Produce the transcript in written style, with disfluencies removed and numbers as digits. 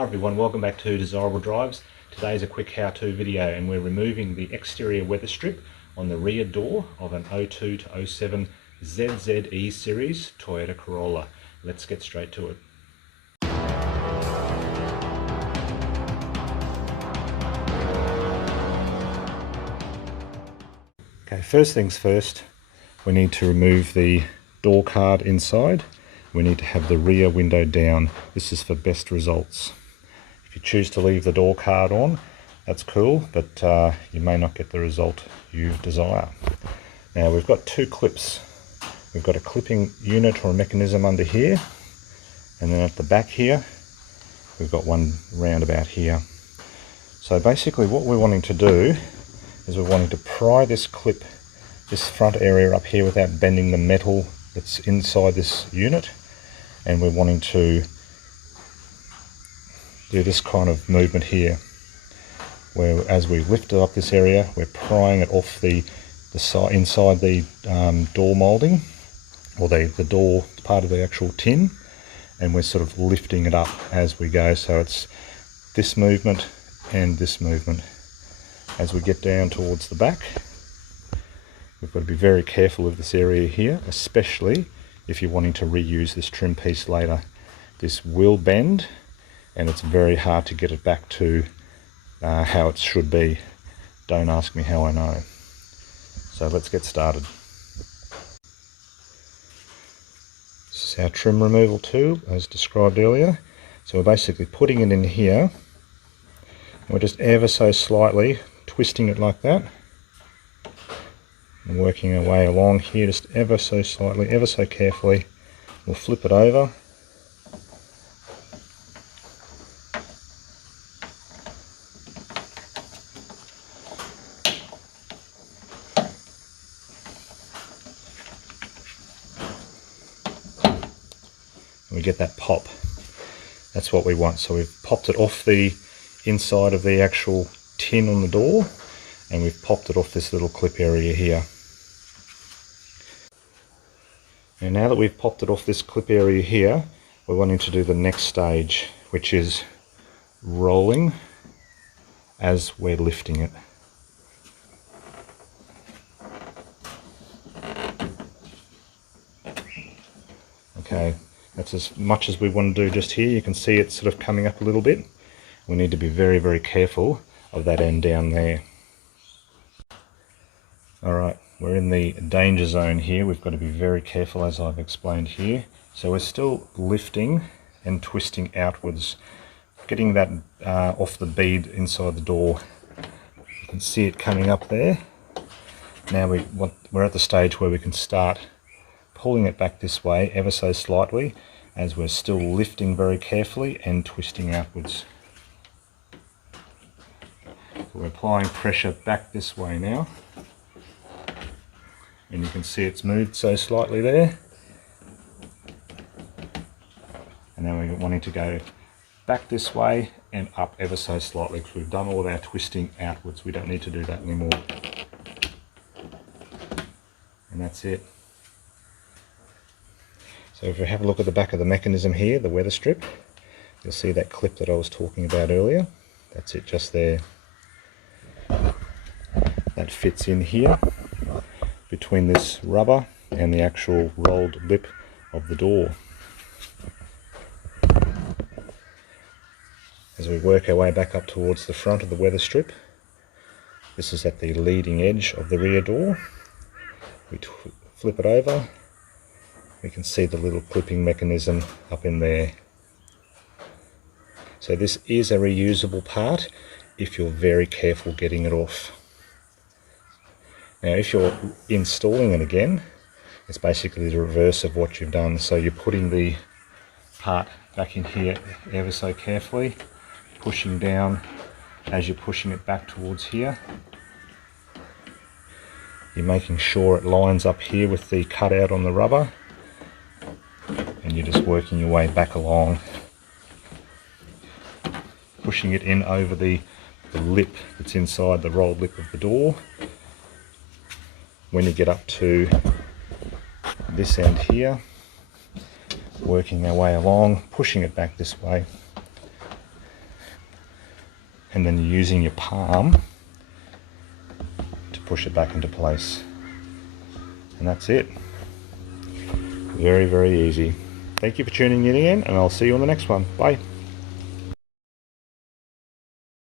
Hi everyone, welcome back to Desirable Drives. Today is a quick how-to video and we're removing the exterior weather strip on the rear door of an 02 to 07 ZZE series Toyota Corolla. Let's get straight to it. Okay, first things first, we need to remove the door card inside. We need to have the rear window down. This is for best results. If you choose to leave the door card on, that's cool, but you may not get the result you desire. Now we've got two clips. We've got a clipping unit or a mechanism under here, and then at the back here, we've got one round about here. So basically what we're wanting to do is we're wanting to pry this clip, this front area up here without bending the metal that's inside this unit, and we're wanting to do this kind of movement here, where as we lift it up this area, we're prying it off the side inside the door moulding, or the door part of the actual tin, and we're sort of lifting it up as we go. So it's this movement and this movement. As we get down towards the back, we've got to be very careful of this area here, especially if you're wanting to reuse this trim piece later. This will bend, and it's very hard to get it back to how it should be. Don't ask me how I know. So let's get started. This is our trim removal tool as described earlier. So we're basically putting it in here, and we're just ever so slightly twisting it like that, and working our way along here just ever so slightly, ever so carefully. We'll flip it over. And we get that pop. That's what we want. So we've popped it off the inside of the actual tin on the door, and we've popped it off this little clip area here. And now that we've popped it off this clip area here, we're wanting to do the next stage, which is rolling as we're lifting it. Okay, that's as much as we want to do just here. You can see it's sort of coming up a little bit. We need to be very, very careful of that end down there. Alright, we're in the danger zone here. We've got to be very careful, as I've explained here. So we're still lifting and twisting outwards, getting that off the bead inside the door. You can see it coming up there. Now we're at the stage where we can start pulling it back this way ever so slightly, as we're still lifting very carefully and twisting outwards. We're applying pressure back this way now, and you can see it's moved so slightly there. And then we're wanting to go back this way and up ever so slightly, because we've done all of our twisting outwards. We don't need to do that anymore. And that's it. So if we have a look at the back of the mechanism here, the weather strip, you'll see that clip that I was talking about earlier. That's it just there. That fits in here between this rubber and the actual rolled lip of the door. As we work our way back up towards the front of the weather strip, this is at the leading edge of the rear door. We flip it over. We can see the little clipping mechanism up in there. So this is a reusable part if you're very careful getting it off. Now if you're installing it again, it's basically the reverse of what you've done. So you're putting the part back in here ever so carefully, pushing down as you're pushing it back towards here. You're making sure it lines up here with the cutout on the rubber, and you're just working your way back along, pushing it in over the lip that's inside the rolled lip of the door. When you get up to this end here, working our way along, pushing it back this way, and then you're using your palm to push it back into place. And that's it. Very, very easy. Thank you for tuning in again, and I'll see you on the next one. Bye.